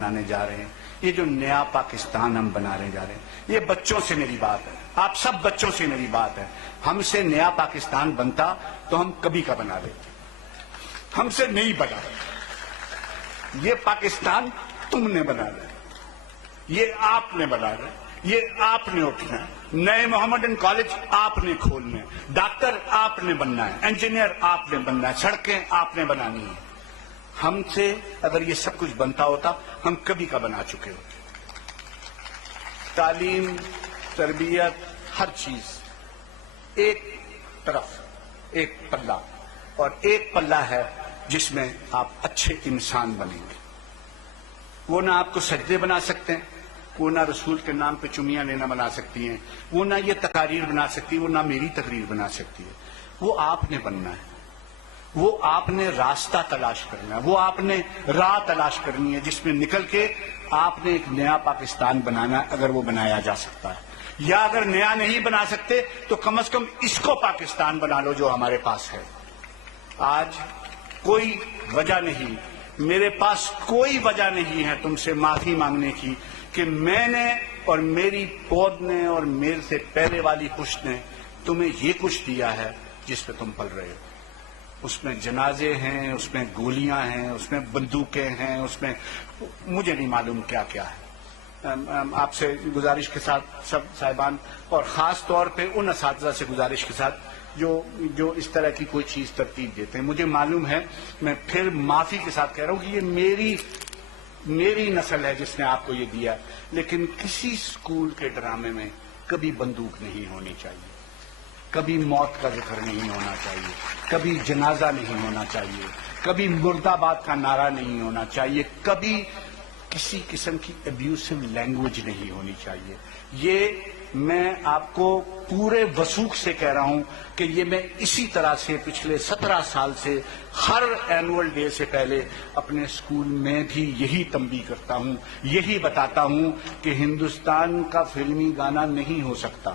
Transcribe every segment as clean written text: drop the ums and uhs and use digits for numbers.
بنانے جا رہے ہیں، یہ جو نیا پاکستان ہم بنانے جا رہے ہیں، یہ بچوں سے میری بات ہے، آپ سب بچوں سے میری بات ہے۔ ہم سے نیا پاکستان بنتا تو ہم کبھی کا بنا لیتے، ہم سے نہیں بنا۔ یہ پاکستان تم نے بنانا ہے، یہ آپ نے بنانا ہے، یہ آپ نے اٹھنا ہے۔ نئے محمدن کالج آپ نے کھولنا ہے، ڈاکٹر آپ نے بننا ہے، انجینئر آپ نے بننا ہے، سڑکیں آپ نے بنانی ہیں۔ ہم سے اگر یہ سب کچھ بنتا ہوتا ہم کبھی کا بنا چکے ہوتے۔ تعلیم، تربیت، ہر چیز ایک طرف، ایک پلہ، اور ایک پلہ ہے جس میں آپ اچھے انسان بنیں گے۔ وہ نہ آپ کو سجدے بنا سکتے ہیں، وہ نہ رسول کے نام پہ چمیاں لینا بنا سکتی ہیں، وہ نہ یہ تقاریر بنا سکتی، وہ نہ میری تقریر بنا سکتی ہے۔ وہ آپ نے بننا ہے، وہ آپ نے راستہ تلاش کرنا ہے، وہ آپ نے راہ تلاش کرنی ہے جس میں نکل کے آپ نے ایک نیا پاکستان بنانا ہے، اگر وہ بنایا جا سکتا ہے۔ یا اگر نیا نہیں بنا سکتے تو کم از کم اس کو پاکستان بنا لو جو ہمارے پاس ہے۔ آج کوئی وجہ نہیں، میرے پاس کوئی وجہ نہیں ہے تم سے معافی مانگنے کی کہ میں نے اور میری پود نے اور میرے سے پہلے والی پشت نے تمہیں یہ کچھ دیا ہے جس پہ تم پل رہے ہو۔ اس میں جنازے ہیں، اس میں گولیاں ہیں، اس میں بندوقیں ہیں، اس میں مجھے نہیں معلوم کیا کیا ہے۔ آپ سے گزارش کے ساتھ سب صاحبان، اور خاص طور پہ ان اساتذہ سے گزارش کے ساتھ جو اس طرح کی کوئی چیز ترتیب دیتے ہیں، مجھے معلوم ہے، میں پھر معافی کے ساتھ کہہ رہا ہوں کہ یہ میری نسل ہے جس نے آپ کو یہ دیا، لیکن کسی اسکول کے ڈرامے میں کبھی بندوق نہیں ہونی چاہیے، کبھی موت کا ذکر نہیں ہونا چاہیے، کبھی جنازہ نہیں ہونا چاہیے، کبھی مرد آباد کا نعرہ نہیں ہونا چاہیے، کبھی کسی قسم کی ابیوسو لینگویج نہیں ہونی چاہیے۔ یہ میں آپ کو پورے وثوق سے کہہ رہا ہوں کہ یہ میں اسی طرح سے پچھلے 17 سال سے ہر اینول ڈے سے پہلے اپنے اسکول میں بھی یہی تنبیہ کرتا ہوں، یہی بتاتا ہوں کہ ہندوستان کا فلمی گانا نہیں ہو سکتا،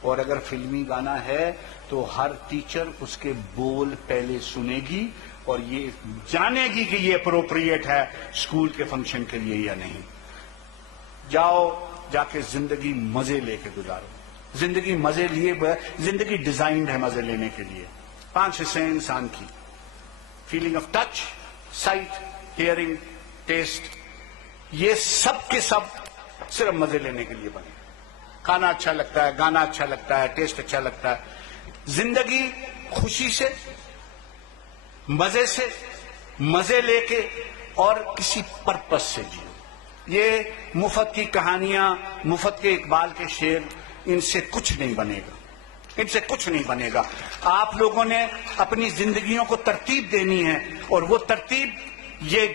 اور اگر فلمی گانا ہے تو ہر ٹیچر اس کے بول پہلے سنے گی اور یہ جانے گی کہ یہ اپروپریٹ ہے اسکول کے فنکشن کے لیے یا نہیں۔ جاؤ جا کے زندگی مزے لے کے گزارو، زندگی مزے لیے، زندگی ڈیزائنڈ ہے مزے لینے کے لیے۔ 5 حصے انسان کی، feeling of touch, sight, hearing, taste, یہ سب کے سب صرف مزے لینے کے لیے بنے۔ کھانا اچھا لگتا ہے، گانا اچھا لگتا ہے، ٹیسٹ اچھا لگتا ہے۔ زندگی خوشی سے، مزے سے، مزے لے کے اور کسی پرپس سے جیو۔ یہ مفت کی کہانیاں، مفت کے اقبال کے شعر، ان سے کچھ نہیں بنے گا، ان سے کچھ نہیں بنے گا۔ آپ لوگوں نے اپنی زندگیوں کو ترتیب دینی ہے، اور وہ ترتیب یہ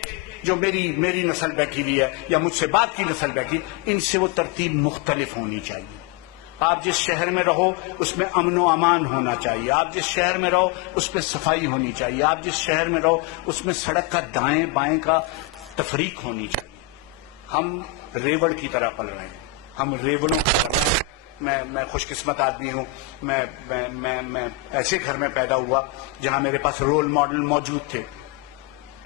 جو میری نسل بیٹھی ہوئی ہے یا مجھ سے بعد کی نسل بیٹھی، ان سے وہ ترتیب مختلف ہونی چاہیے۔ آپ جس شہر میں رہو اس میں امن و امان ہونا چاہیے، آپ جس شہر میں رہو اس میں صفائی ہونی چاہیے، آپ جس شہر میں رہو اس میں سڑک کا دائیں بائیں کا تفریق ہونی چاہیے۔ ہم ریوڑ کی طرح پل رہے ہیں، ہم ریوڑوں کی طرح۔ میں خوش قسمت آدمی ہوں، میں ایسے گھر میں پیدا ہوا جہاں میرے پاس رول ماڈل موجود تھے،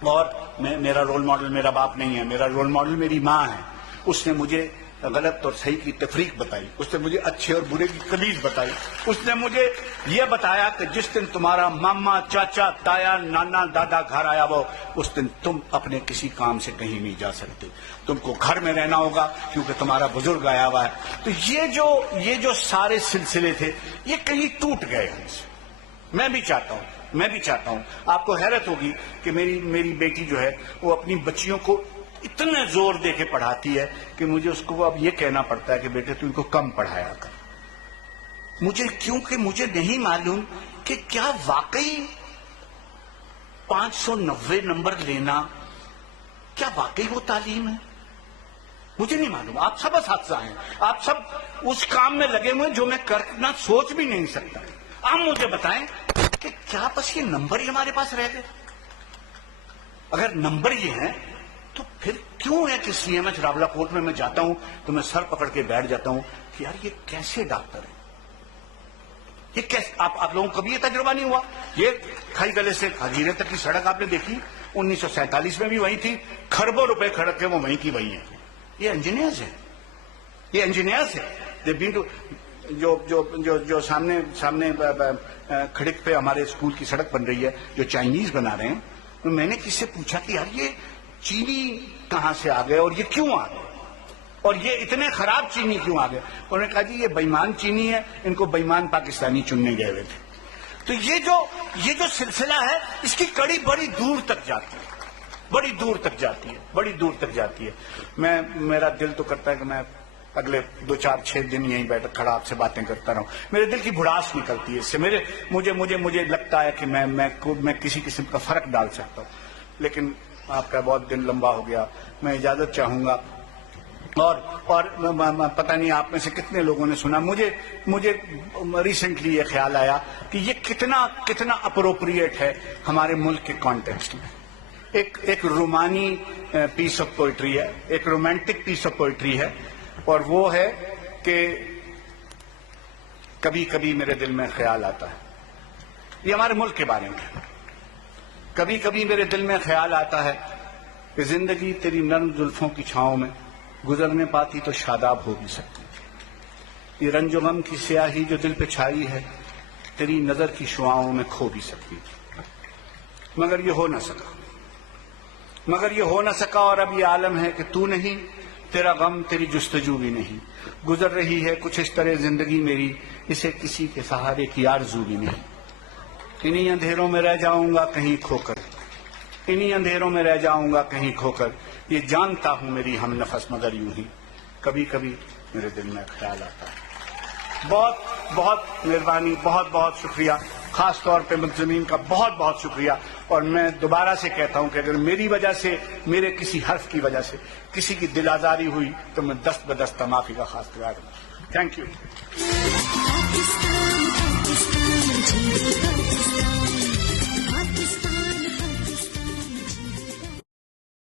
اور میرا رول ماڈل میرا باپ نہیں ہے، میرا رول ماڈل میری ماں ہے۔ اس نے مجھے غلط اور صحیح کی تفریق بتائی، اس نے مجھے اچھے اور برے کی تمیز بتائی، اس نے مجھے یہ بتایا کہ جس دن تمہارا ماما، چاچا، تایا، نانا، دادا گھر آیا وہ، اس دن تم اپنے کسی کام سے کہیں نہیں جا سکتے، تم کو گھر میں رہنا ہوگا کیونکہ تمہارا بزرگ آیا ہوا ہے۔ تو یہ جو سارے سلسلے تھے یہ کہیں ٹوٹ گئے ہم سے۔ میں بھی چاہتا ہوں، آپ کو حیرت ہوگی کہ میری بیٹی جو ہے وہ اپنی بچیوں کو اتنے زور دے کے پڑھاتی ہے کہ مجھے اس کو اب یہ کہنا پڑتا ہے کہ بیٹے تو ان کو کم پڑھایا کر۔ کیونکہ مجھے نہیں معلوم کہ کیا واقعی 590 نمبر لینا کیا واقعی وہ تعلیم ہے، مجھے نہیں معلوم۔ آپ سب اساتذہ ہیں، آپ سب اس کام میں لگے ہوئے جو میں کرنا سوچ بھی نہیں سکتا۔ آپ مجھے بتائیں کہ کیا بس یہ نمبر ہی ہمارے پاس رہ گئے؟ اگر نمبر یہ ہیں تو پھر کیوں ہے کہ سی ایم ایچ راولا کوٹ میں جاتا ہوں تو میں سر پکڑ کے بیٹھ جاتا ہوں کہ یار یہ کیسے ڈاکٹر ہے، یہ کیسے؟ آپ لوگوں کو کبھی یہ تجربہ نہیں ہوا؟ یہ کھائی گلے سے ہزیرے تک کی سڑک آپ نے دیکھی، 1947 میں بھی وہی تھی, کھربوں روپے کھڑک کے وہ وہیں کی وہی ہیں. یہ انجینئرز ہیں, یہ انجینئرز ہیں. جو سامنے کھڑک پہ ہمارے اسکول کی سڑک بن رہی ہے, جو چائنیز بنا رہے ہیں, تو میں نے کس سے پوچھا کہ یار یہ چینی کہاں سے آ گئے اور یہ کیوں آ گئے, اور یہ اتنے خراب چینی کیوں آ گئے. انہوں نے کہا جی یہ بےمان چینی ہے, ان کو بےمان پاکستانی چننے گئے ہوئے تھے. تو یہ جو سلسلہ ہے اس کی کڑی بڑی دور تک جاتی ہے, بڑی دور تک جاتی ہے, بڑی دور تک جاتی ہے. میرا دل تو کرتا ہے کہ میں اگلے 2-4-6 دن یہیں بیٹھ کھڑا آپ سے باتیں کرتا رہوں. میرے دل کی بھڑاس نکلتی ہے اس سے. مجھے لگتا ہے کہ میں کسی قسم کا فرق ڈال سکتا ہوں, لیکن آپ کا بہت دن لمبا ہو گیا. میں اجازت چاہوں گا. اور پتہ نہیں آپ میں سے کتنے لوگوں نے سنا, مجھے ریسنٹلی یہ خیال آیا کہ یہ کتنا اپروپریٹ ہے ہمارے ملک کے کانٹیکسٹ میں. ایک رومانی پیس آف پوئٹری ہے, ایک رومانٹک پیس آف پوئٹری ہے, اور وہ ہے کہ کبھی کبھی میرے دل میں خیال آتا ہے. یہ ہمارے ملک کے بارے میں. کبھی کبھی میرے دل میں خیال آتا ہے کہ زندگی تیری نرم زلفوں کی چھاؤں میں گزرنے پاتی تو شاداب ہو بھی سکتی. یہ رنج و غم کی سیاہی جو دل پہ چھائی ہے تیری نظر کی شعاؤں میں کھو بھی سکتی تھی. مگر یہ ہو نہ سکا, اور اب یہ عالم ہے کہ تو نہیں, تیرا غم تیری جستجو بھی نہیں. گزر رہی ہے کچھ اس طرح زندگی میری, اسے کسی کے سہارے کی آرزو بھی نہیں. انہی اندھیروں میں رہ جاؤں گا کہیں کھو کر, انہی اندھیروں میں رہ جاؤں گا کہیں کھو کر. یہ جانتا ہوں میری ہم نفس مگر یوں ہی کبھی کبھی میرے دل میں خیال آتا ہے. بہت بہت مہربانی, بہت بہت شکریہ, خاص طور پہ منتظمین کا بہت بہت شکریہ. اور میں دوبارہ سے کہتا ہوں کہ اگر میری وجہ سے, میرے کسی حرف کی وجہ سے کسی کی دل آزاری ہوئی تو میں دست بدست معافی کا خواستگار ہوں. Thank you.